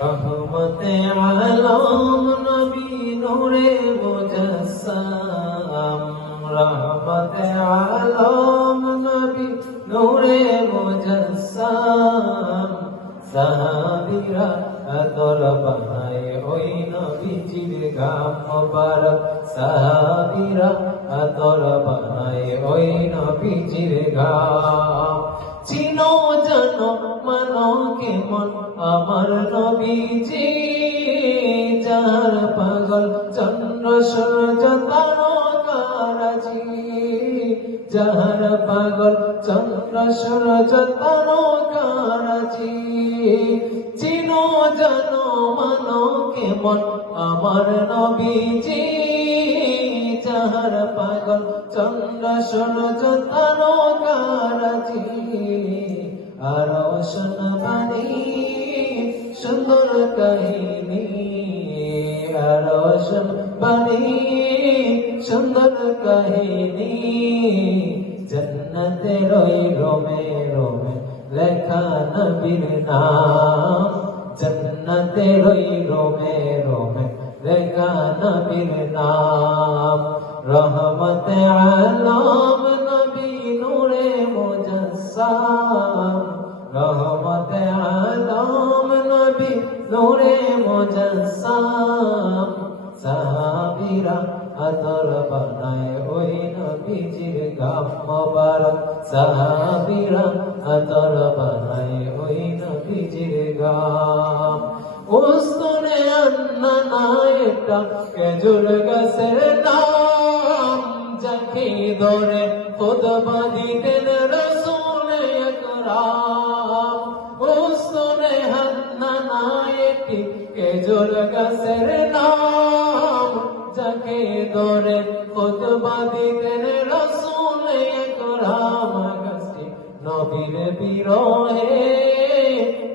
রহমতে আলম নবী নূরে মুজাসসাম, রহমতে আলম নবী নূরে মুজাসসাম। সাহাবীরা আদর বানায় ওই নবীজির গাম মোবারক, সাহাবীরা আদর বানায় ওই নবীজির গাম। চিনো জানো মানো কেমন আমার নবীজি, যার পাগল চন্দ্র সূর্য তারকারাজি, যার পাগল চন্দ্র সূর্য তারকারাজি। চিনো জানো মানো কেমন আমার নবীজি, যার পাগল চন্দ্র সূর্য তারকারাজি। আরো শুনবানি সুন্দর কাহিনী, আরো শুনবানি সুন্দর কাহিনী। জান্নাতের ওই রোমে রোমে লেখা নবীর নাম, জান্নাতের ওই রোমে রোমে লেখা নবীর নাম। রহমতে আলম নবী নূরে মুজাসসাম, রহমতে আলম নবী নূরে মুজাসসাম। সাহাবীরা আদর বানায় ওই নবীজির গাম মোবারক, সাহাবীরা আদর বানায় ওই নবীজির গাম। উস্তরে আন্না নায়টা খেজুর গাছের নাম, যাকে ধরে খুতবা দিতেন রাসূল আকরাম। উস্তরে আন্না নায়টি খেজুর গাছের নাম, যাকে ধরে খুতবা দিতেন রাসূল আকরাম। গাছটি নবীর বিরহে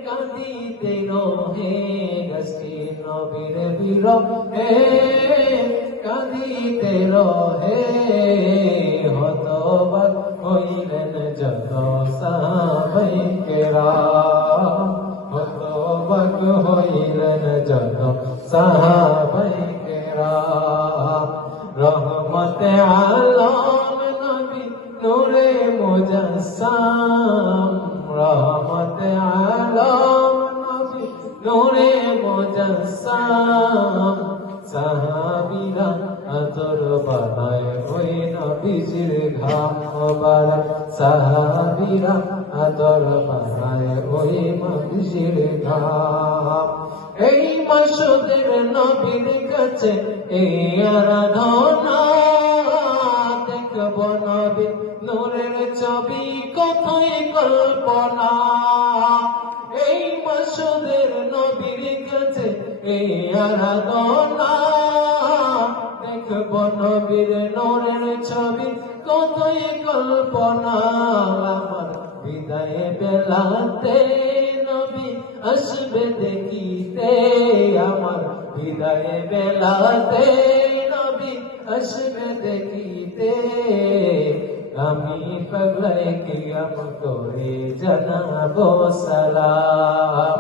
কাঁদিতে রহে, গাছটি নবীর বিরহে কাঁদিতে রহে। হতবাক হইলেন যত সাহাবায়ে কেরাম, হতবাক হইলেন যত সাহাবায়ে কেরাম। রহমতে আলম নবী নূরে মুজাসসাম, রহমতে আলম নবী নূরে মুজাসসাম। সাহাবীরা আদর বানায় ওই নবীজির ঘাম মোবারক, সাহাবীরা আদর বানায় ওই নবীজির ঘাম। এই মাসুদের নবীর কাছে এই আরাধনা, দেখব নবীর নূরের ছবি কতই কল্পনা। এই মাসুদের নবীর কাছে এই আরাধনা, দেখব নবীর নূরের ছবি কতই কল্পনা। আমার বিদায় বেলাতে নবী আসবে দেখিতে, আমার বিদায় বেলাতে নবী আসবে দেখিতে। আমি পাগলায় কিয়াম করে জানাবো সালাম।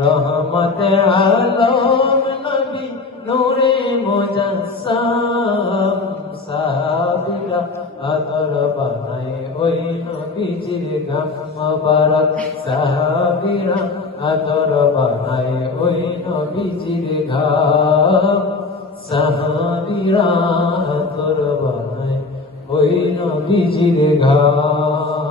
রহমতে আলম নবী নূরে মুজাসসাম। সাহাবীরা আদর বানায় ওই নবীজির গাম মোবারক, সাহাবীরা আদর বানায় ওই নবীজির গাম। সাহাবীরা আদর বানায় ওই নবীজির গাম।